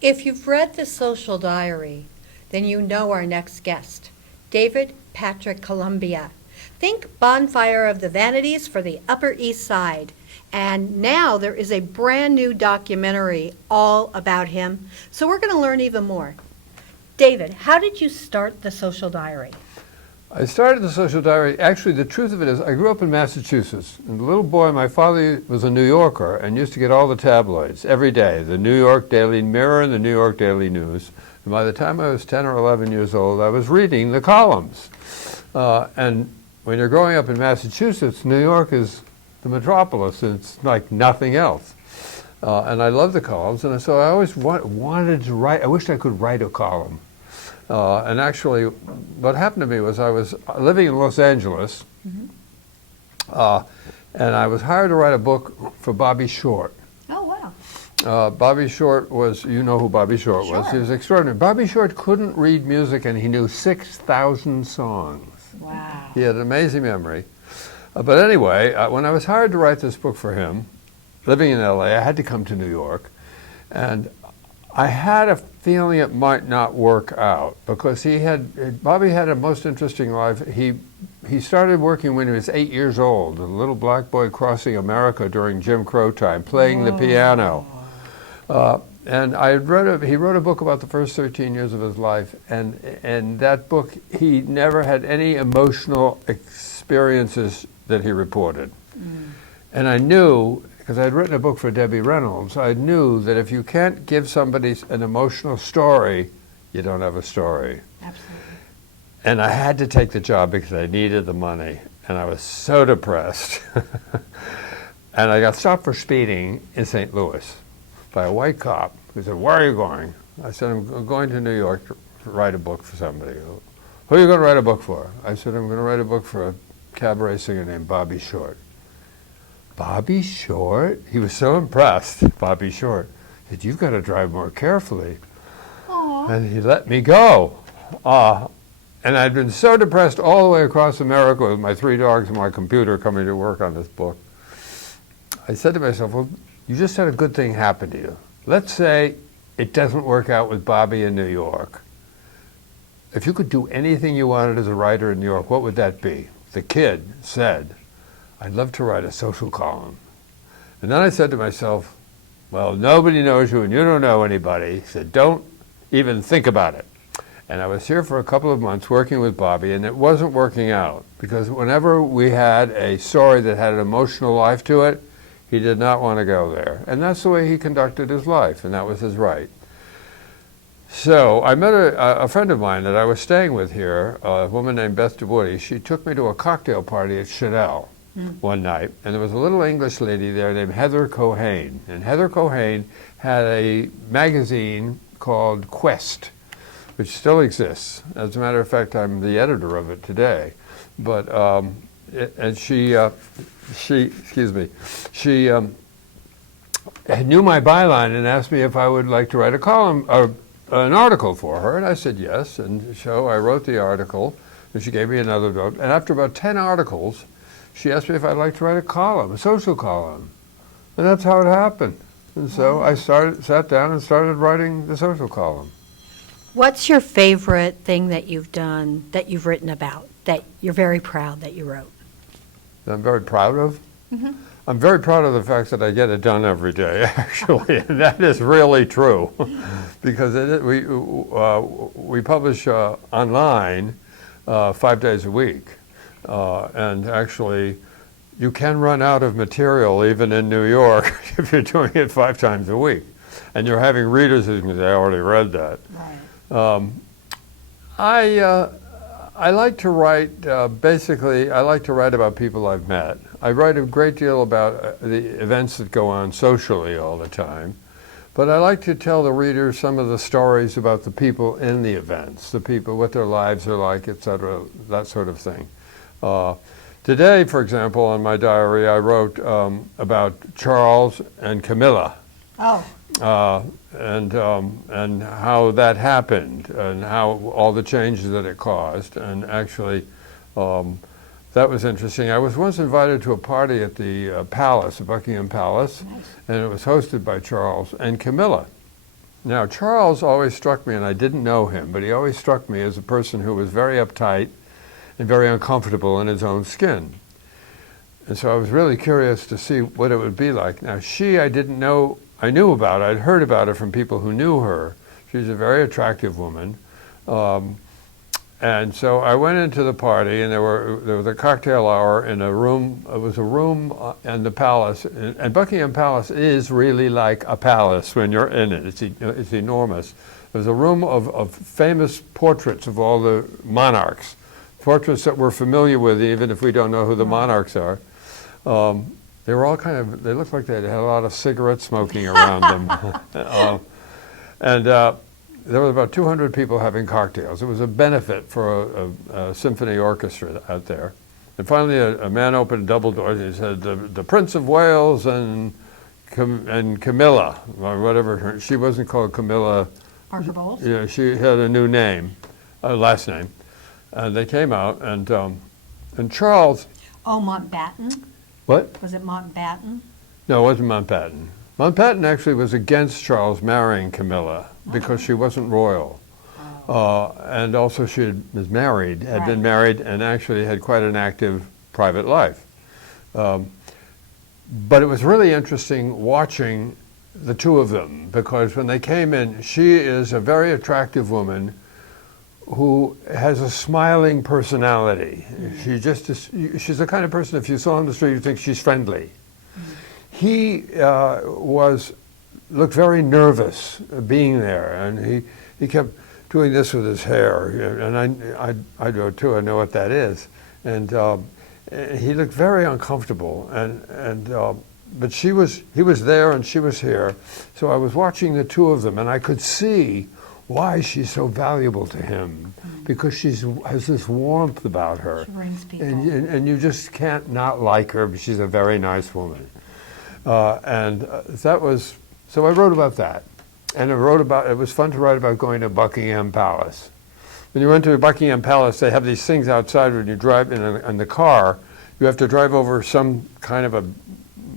If you've read The Social Diary, then you know our next guest, David Patrick Columbia. Think Bonfire of the Vanities for the Upper East Side. And now there is a brand new documentary all about him. So we're going to learn even more. David, how did you start The Social Diary? I started The Social Diary, actually the truth of it is I grew up in Massachusetts. And a little boy, my father was a New Yorker and used to get all the tabloids every day, the New York Daily Mirror and the New York Daily News. And by the time I was 10 or 11 years old, I was reading the columns. And when you're growing up in Massachusetts, New York is the metropolis, and it's like nothing else. And I love the columns, and so I always wanted to write. I wished I could write a column. And actually, what happened to me was I was living in Los Angeles, and I was hired to write a book for Bobby Short. Oh, wow. Bobby Short was, you know who Bobby Short was. Sure. He was extraordinary. Bobby Short couldn't read music, and he knew 6,000 songs. Wow. He had an amazing memory. But anyway, when I was hired to write this book for him, living in LA, I had to come to New York. And I had a feeling it might not work out because Bobby had a most interesting life. He started working when he was 8 years old, a little black boy crossing America during Jim Crow time, playing the piano. And he wrote a book about the first 13 years of his life, and that book, he never had any emotional experiences that he reported. And I knew, because I'd written a book for Debbie Reynolds, I knew that if you can't give somebody an emotional story, you don't have a story. Absolutely. And I had to take the job because I needed the money, and I was so depressed. And I got stopped for speeding in St. Louis by a white cop who said, "Where are you going?" I said, "I'm going to New York to write a book for somebody." "Who are you going to write a book for?" I said, "I'm going to write a book for a cabaret singer named Bobby Short." "Bobby Short?" He was so impressed, Bobby Short. He said, "You've got to drive more carefully." Aww. And he let me go. And I'd been so depressed all the way across America with my 3 dogs and my computer coming to work on this book. I said to myself, well, you just had a good thing happen to you. Let's say it doesn't work out with Bobby in New York. If you could do anything you wanted as a writer in New York, what would that be? The kid said, "I'd love to write a social column." And then I said to myself, well, nobody knows you and you don't know anybody, so don't even think about it. And I was here for a couple of months working with Bobby, and it wasn't working out because whenever we had a story that had an emotional life to it, he did not want to go there. And that's the way he conducted his life, and that was his right. So I met a friend of mine that I was staying with here, a woman named Beth DeWoody. She took me to a cocktail party at Chanel one night, and there was a little English lady there named Heather Cohane. And Heather Cohane had a magazine called Quest, which still exists. As a matter of fact, I'm the editor of it today. But she knew my byline and asked me if I would like to write a column, an article for her, and I said yes. And so I wrote the article, and she gave me another note. And after about 10 articles, she asked me if I'd like to write a column, a social column, and that's how it happened. And so I sat down and started writing the social column. What's your favorite thing that you've done, that you've written about, that you're very proud that you wrote? That I'm very proud of? I'm very proud of the fact that I get it done every day, actually, and that is really true, because we publish online 5 days a week, and actually you can run out of material even in New York if you're doing it 5 times a week, and you're having readers who can say, "I already read that." Right. I like to write, basically, I like to write about people I've met. I write a great deal about the events that go on socially all the time, but I like to tell the reader some of the stories about the people in the events, the people, what their lives are like, etc., that sort of thing. Today, for example, on my diary, I wrote about Charles and Camilla. Oh. And how that happened, and how all the changes that it caused, and actually that was interesting. I was once invited to a party at the palace, the Buckingham Palace, nice. And it was hosted by Charles and Camilla. Now, Charles always struck me, and I didn't know him, but he always struck me as a person who was very uptight and very uncomfortable in his own skin. And so I was really curious to see what it would be like. Now, I didn't know, I knew about, I'd heard about her from people who knew her. She's a very attractive woman. And so I went into the party, and there was a cocktail hour in a room. It was a room in the palace, and Buckingham Palace is really like a palace when you're in it. It's enormous. There's a room of famous portraits of all the monarchs, portraits that we're familiar with, even if we don't know who the monarchs are. They were all they looked like they had a lot of cigarette smoking around them. There were about 200 people having cocktails. It was a benefit for a symphony orchestra out there. And finally, a man opened double doors. He said, "The Prince of Wales and Camilla," or whatever. She wasn't called Camilla. Archibald? Yeah, she had a new name, last name. And they came out, and Charles. Oh, Mountbatten? What? Was it Mountbatten? No, it wasn't Mountbatten. Mountbatten actually was against Charles marrying Camilla because she wasn't royal. And also was married, had been married, and actually had quite an active private life. But it was really interesting watching the two of them, because when they came in, she is a very attractive woman who has a smiling personality. She's the kind of person, if you saw her on the street, you think she's friendly. He looked very nervous being there, and he kept doing this with his hair, and I do too. I know what that is, and he looked very uncomfortable, but he was there and she was here, so I was watching the two of them, and I could see why she's so valuable to him, because she has this warmth about her. She brings people. And you just can't not like her, but she's a very nice woman. So I wrote about that. And it was fun to write about going to Buckingham Palace. When you went to Buckingham Palace, they have these things outside when you drive in the car. You have to drive over some kind of a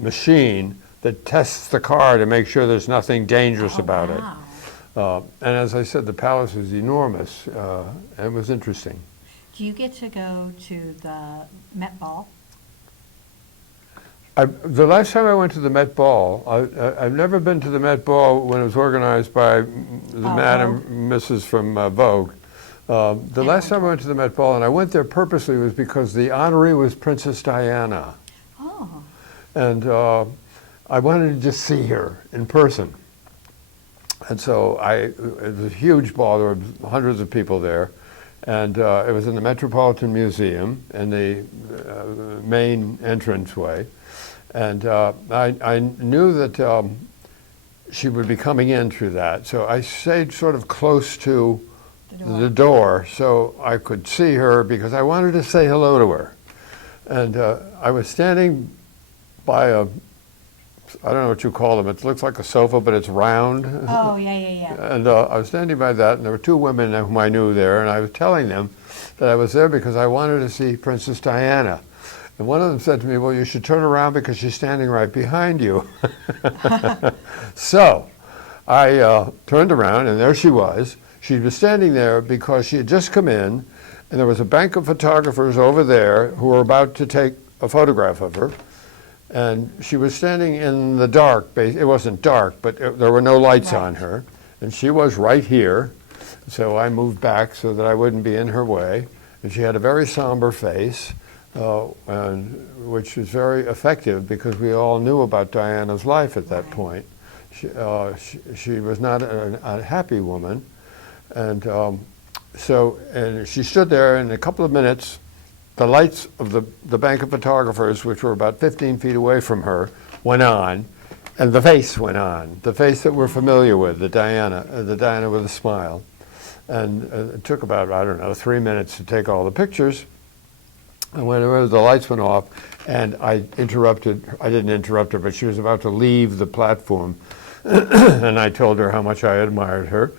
machine that tests the car to make sure there's nothing dangerous about it. And as I said, the palace is enormous, and it was interesting. Do you get to go to the Met Ball? The last time I went to the Met Ball, I've never been to the Met Ball when it was organized by Madam Mrs. from Vogue. The last time I went to the Met Ball, and I went there purposely, was because the honoree was Princess Diana. Oh. And I wanted to just see her in person. And so it was a huge ball. There were hundreds of people there. And it was in the Metropolitan Museum in the main entranceway. And I knew that she would be coming in through that. So I stayed sort of close to the door so I could see her, because I wanted to say hello to her. And I was standing by I don't know what you call them. It looks like a sofa, but it's round. Oh, yeah. And I was standing by that, and there were two women whom I knew there, and I was telling them that I was there because I wanted to see Princess Diana. And one of them said to me, "Well, you should turn around because she's standing right behind you." So I turned around, and there she was. She was standing there because she had just come in, and there was a bank of photographers over there who were about to take a photograph of her. And she was standing in the dark. It wasn't dark, but there were no lights on her. And she was right here. So I moved back so that I wouldn't be in her way. And she had a very somber face, which was very effective because we all knew about Diana's life at that point. She was not a happy woman. And and she stood there, and in a couple of minutes, the lights of the bank of photographers, which were about 15 feet away from her, went on, and the face went on, the face that we're familiar with, the Diana with a smile. And it took about, 3 minutes to take all the pictures. And whenever the lights went off, and I didn't interrupt her, but she was about to leave the platform, and I told her how much I admired her.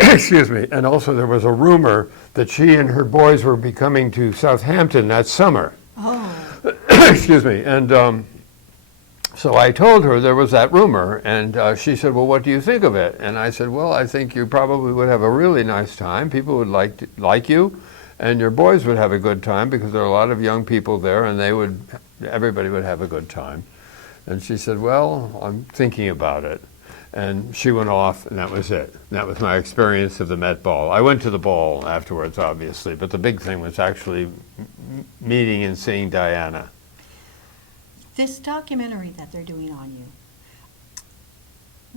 Excuse me. And also there was a rumor that she and her boys were coming to Southampton that summer. Oh. Excuse me. And So I told her there was that rumor, and she said, well, what do you think of it? And I said, well, I think you probably would have a really nice time. People would like you, and your boys would have a good time because there are a lot of young people there, and everybody would have a good time. And she said, well, I'm thinking about it. And she went off, and that was it. That was my experience of the Met Ball. I went to the ball afterwards, obviously, but the big thing was actually meeting and seeing Diana. This documentary that they're doing on you,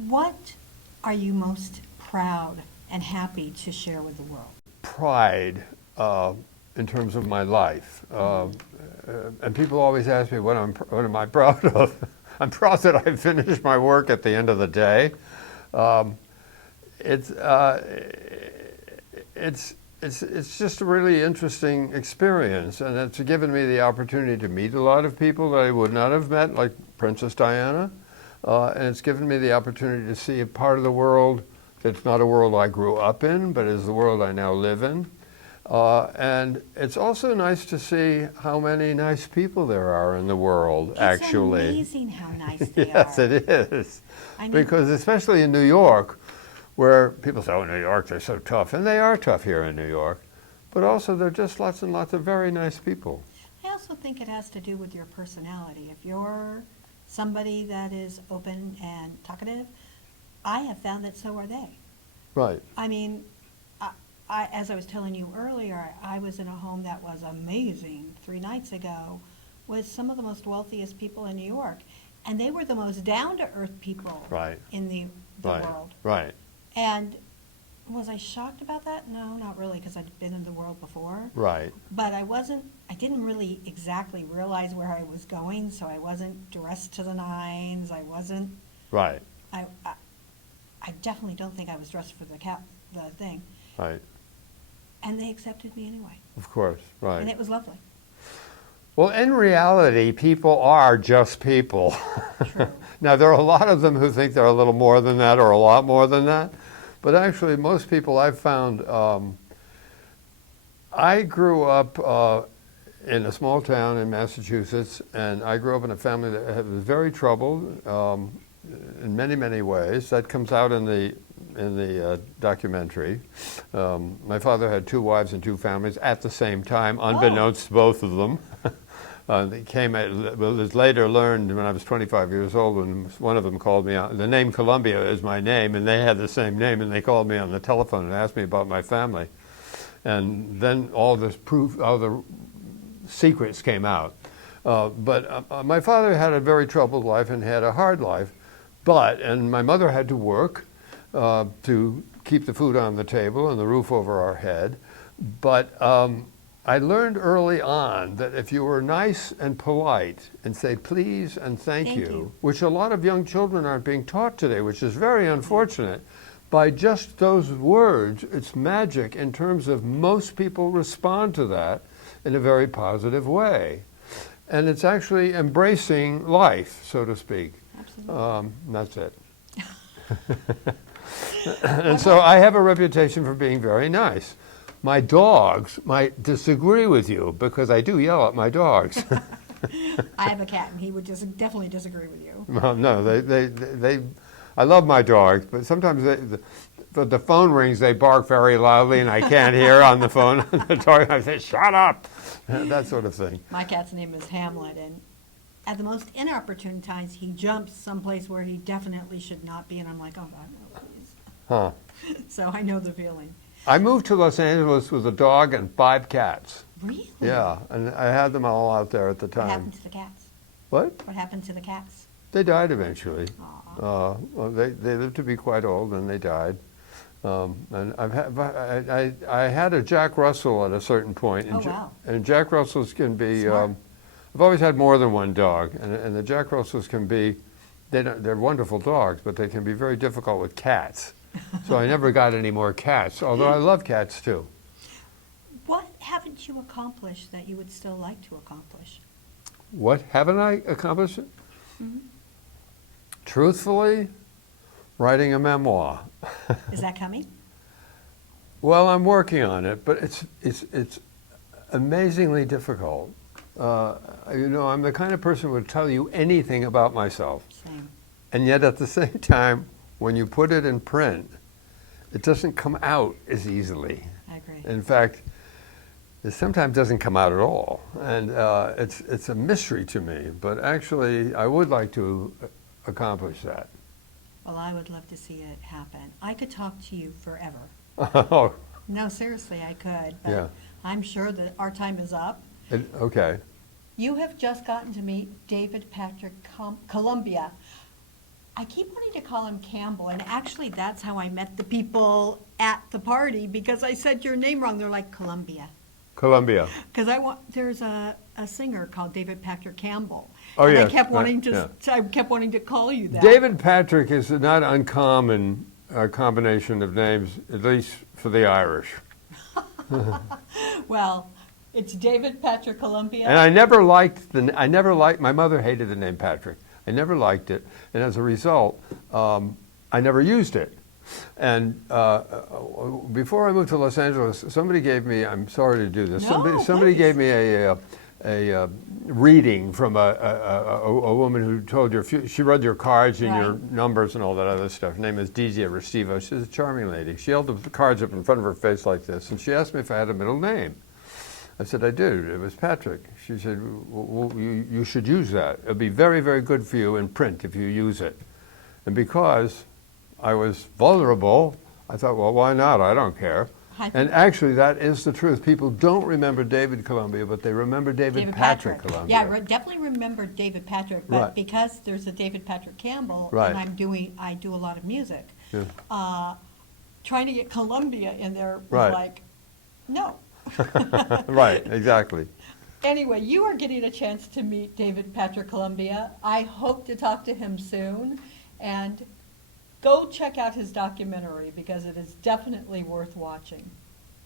what are you most proud and happy to share with the world? Pride in terms of my life. And people always ask me, what am I proud of? I'm proud that I finished my work at the end of the day. It's just a really interesting experience, and it's given me the opportunity to meet a lot of people that I would not have met, like Princess Diana, and it's given me the opportunity to see a part of the world that's not a world I grew up in, but is the world I now live in. And it's also nice to see how many nice people there are in the world, actually. It's amazing how nice they Yes, are. it is. I mean, Because especially in New York, where people say, oh, New York, they're so tough. And they are tough here in New York. But also, they're just lots and lots of very nice people. I also think it has to do with your personality. If you're somebody that is open and talkative, I have found that so are they. Right. I mean, as I was telling you earlier, I was in a home that was amazing 3 nights ago with some of the most wealthiest people in New York. And they were the most down-to-earth people Right. in the Right. world. Right. And was I shocked about that? No, not really, because I'd been in the world before. Right. But I didn't really exactly realize where I was going, so I wasn't dressed to the nines. I wasn't, Right. I definitely don't think I was dressed for the thing. Right. And they accepted me anyway. Of course. Right. And it was lovely. Well, in reality, people are just people. True. Now, there are a lot of them who think they're a little more than that or a lot more than that. But actually, most people I've found, I grew up in a small town in Massachusetts, and I grew up in a family that was very troubled in many, many ways. That comes out in the documentary. My father had 2 wives and 2 families at the same time, unbeknownst to both of them. It was later learned when I was 25 years old when one of them called me out. The name Columbia is my name, and they had the same name, and they called me on the telephone and asked me about my family. And then all the secrets came out. But my father had a very troubled life and had a hard life. And my mother had to work to keep the food on the table and the roof over our head. But I learned early on that if you were nice and polite and say please and thank you, which a lot of young children aren't being taught today, which is very unfortunate, by just those words, it's magic in terms of most people respond to that in a very positive way. And it's actually embracing life, so to speak. Absolutely. That's it. And so I have a reputation for being very nice. My dogs might disagree with you because I do yell at my dogs. I have a cat, and he would definitely disagree with you. Well, no, I love my dogs, but sometimes the phone rings, they bark very loudly, and I can't hear on the phone. I say, shut up, that sort of thing. My cat's name is Hamlet, and at the most inopportune times, he jumps someplace where he definitely should not be, and I'm like, oh, God, no, please. Huh. So I know the feeling. I moved to Los Angeles with a dog and 5 cats. Really? Yeah, and I had them all out there at the What time. happened to the cats? What? What happened to the cats? They died eventually. Aw. Well, they lived to be quite old, and they died. And I had a Jack Russell at a certain point. Oh, wow. And Jack Russells can be, Smart. I've always had more than one dog, and the Jack Russells can be, they're wonderful dogs, but they can be very difficult with cats. So I never got any more cats, although I love cats too. What haven't you accomplished that you would still like to accomplish? What haven't I accomplished? Mhm. Truthfully, writing a memoir. Is that coming? Well, I'm working on it, but it's amazingly difficult. I'm the kind of person who would tell you anything about myself. Same. And yet at the same time, when you put it in print, it doesn't come out as easily. I agree. In fact, it sometimes doesn't come out at all. And it's a mystery to me. But actually, I would like to accomplish that. Well, I would love to see it happen. I could talk to you forever. Oh, No, seriously, I could. But Yeah. I'm sure that our time is up. okay. You have just gotten to meet David Patrick Columbia. I keep wanting to call him Campbell, and actually that's how I met the people at the party, because I said your name wrong. They're like, Columbia. Columbia. Because there's a singer called David Patrick Campbell. Oh, and yes, I kept wanting yeah. I kept wanting to call you that. David Patrick is a not uncommon combination of names, at least for the Irish. Well, it's David Patrick Columbia. And I never liked, my mother hated the name Patrick. I never liked it. And as a result, I never used it. And before I moved to Los Angeles, somebody gave me, I'm sorry to do this, No, somebody please. gave me a reading from a woman who told she read your cards and your Right. numbers and all that other stuff. Her name is Dizia Restivo. She's a charming lady. She held the cards up in front of her face like this, and she asked me if I had a middle name. I said, I do. It was Patrick. She said, well, you should use that. It'll be very, very good for you in print if you use it. And because I was vulnerable, I thought, well, why not? I don't care. And actually, that is the truth. People don't remember David Columbia, but they remember David Patrick Columbia. Yeah, I definitely remember David Patrick, but Right. because there's a David Patrick Campbell, Right. and I do a lot of music, Yeah. trying to get Columbia in there was Right. like, no. Right, exactly. Anyway, you are getting a chance to meet David Patrick Columbia. I hope to talk to him soon, and go check out his documentary because it is definitely worth watching.